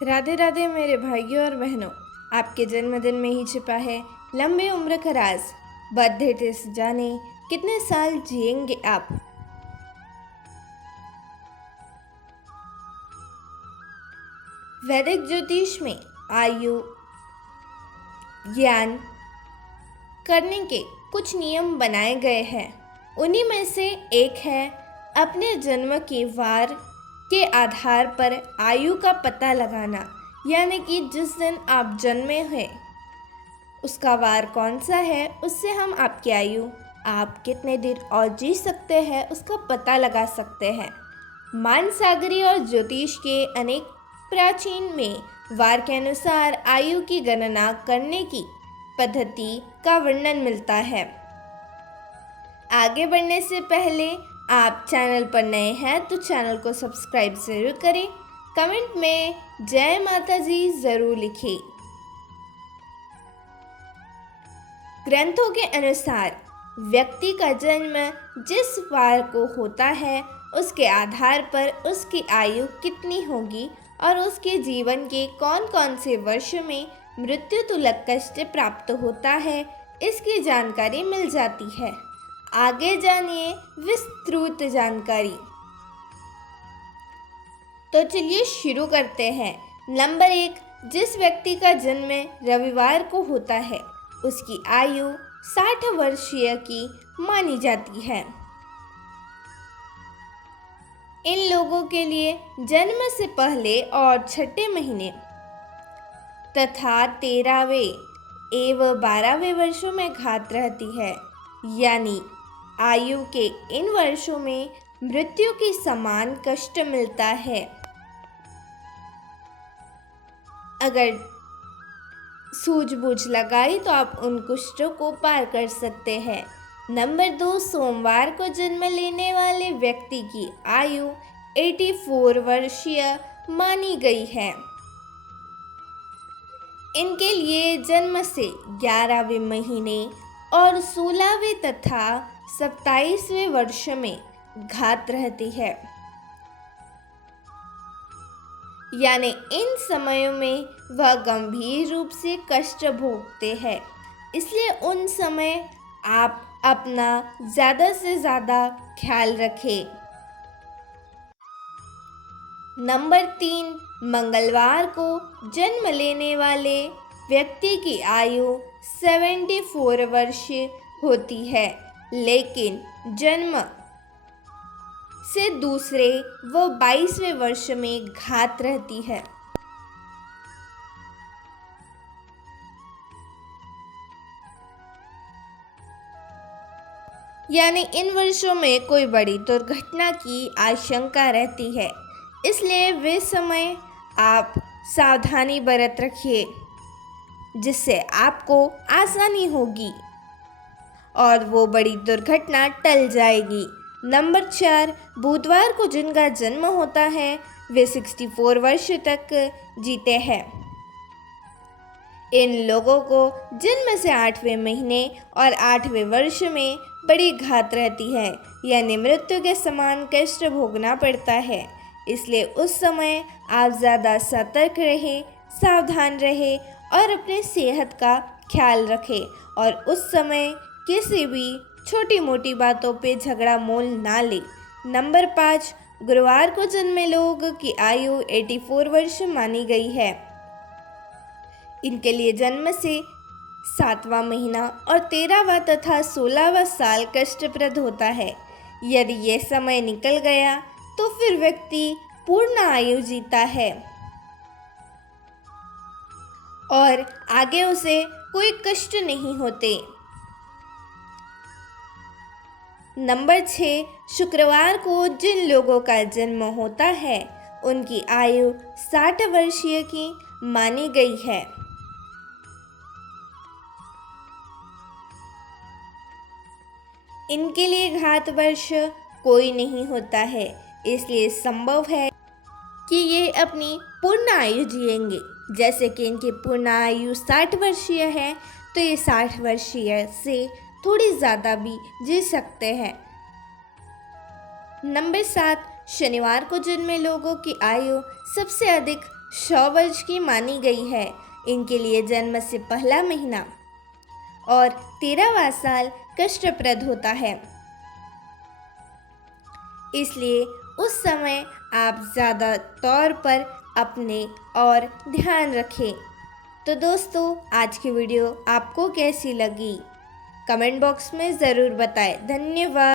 राधे राधे मेरे भाइयों और बहनों, आपके जन्मदिन में ही छिपा है लंबी उम्र का राज। बर्थडे टेस्ट जाने कितने साल जिएंगे आप। वैदिक ज्योतिष में आयु ज्ञान करने के कुछ नियम बनाए गए हैं। उन्हीं में से एक है अपने जन्म के वार के आधार पर आयु का पता लगाना, यानी कि जिस दिन आप जन्मे हैं उसका वार कौन सा है, उससे हम आपकी आयु, आप कितने दिन और जी सकते हैं, उसका पता लगा सकते हैं। मानसागरी और ज्योतिष के अनेक प्राचीन में वार के अनुसार आयु की गणना करने की पद्धति का वर्णन मिलता है। आगे बढ़ने से पहले आप चैनल पर नए हैं तो चैनल को सब्सक्राइब जरूर करें। कमेंट में जय माता जी जरूर लिखें। ग्रंथों के अनुसार व्यक्ति का जन्म जिस वार को होता है उसके आधार पर उसकी आयु कितनी होगी और उसके जीवन के कौन कौन से वर्ष में मृत्यु तुल्य कष्ट प्राप्त होता है, इसकी जानकारी मिल जाती है। आगे जानिए विस्तृत जानकारी। तो चलिए शुरू करते हैं। नंबर 1, जिस व्यक्ति का जन्म रविवार को होता है उसकी आयु 60 वर्षीय की मानी जाती है। इन लोगों के लिए जन्म से पहले और छठे महीने तथा 13वें एवं 12वें वर्षों में घात रहती है, यानी आयु के इन वर्षों में मृत्यु के समान कष्ट मिलता है। अगर सूझबूझ लगाई तो आप उन कष्टों को पार कर सकते हैं। नंबर 2, सोमवार को जन्म लेने वाले व्यक्ति की आयु 84 वर्षीय मानी गई है। इनके लिए जन्म से 11वें महीने और 16वें तथा 27वें वर्ष में घात रहती है, यानी इन समयों में वह गंभीर रूप से कष्ट भोगते हैं। इसलिए उन समय आप अपना ज़्यादा से ज़्यादा ख्याल रखें। नंबर 3, मंगलवार को जन्म लेने वाले व्यक्ति की आयु 74 वर्ष होती है, लेकिन जन्म से दूसरे व 22वें वर्ष में घात रहती है। यानी इन वर्षों में कोई बड़ी दुर्घटना की आशंका रहती है, इसलिए वे समय आप सावधानी बरत रखिए, जिससे आपको आसानी होगी और वो बड़ी दुर्घटना टल जाएगी। नंबर 4, बुधवार को जिनका जन्म होता है वे 64 वर्ष तक जीते हैं। इन लोगों को जन्म से 8वें महीने और 8वें वर्ष में बड़ी घात रहती है, यानी मृत्यु के समान कष्ट भोगना पड़ता है। इसलिए उस समय आप ज़्यादा सतर्क रहें, सावधान रहें और अपने सेहत का ख्याल रखें और उस समय किसी भी छोटी मोटी बातों पे झगड़ा मोल ना ले। नंबर 5, गुरुवार को जन्मे लोगों की आयु 84 वर्ष मानी गई है। इनके लिए जन्म से 7वां महीना और 13वां तथा 16वां साल कष्टप्रद होता है। यदि ये समय निकल गया तो फिर व्यक्ति पूर्ण आयु जीता है और आगे उसे कोई कष्ट नहीं होते। नंबर 6, शुक्रवार को जिन लोगों का जन्म होता है उनकी आयु 60 वर्षीय की मानी गई है। इनके लिए घात वर्ष कोई नहीं होता है, इसलिए संभव है कि ये अपनी पूर्ण आयु जिएंगे। जैसे कि इनकी पूर्ण आयु 60 वर्षीय है तो ये 60 वर्षीय से थोड़ी ज़्यादा भी जी सकते हैं। नंबर 7, शनिवार को जन्मे लोगों की आयु सबसे अधिक शौवर्ज की मानी गई है। इनके लिए जन्म से पहला महीना और 13वां साल कष्टप्रद होता है, इसलिए उस समय आप ज़्यादा तौर पर अपने और ध्यान रखें। तो दोस्तों, आज की वीडियो आपको कैसी लगी कमेंट बॉक्स में ज़रूर बताएं। धन्यवाद।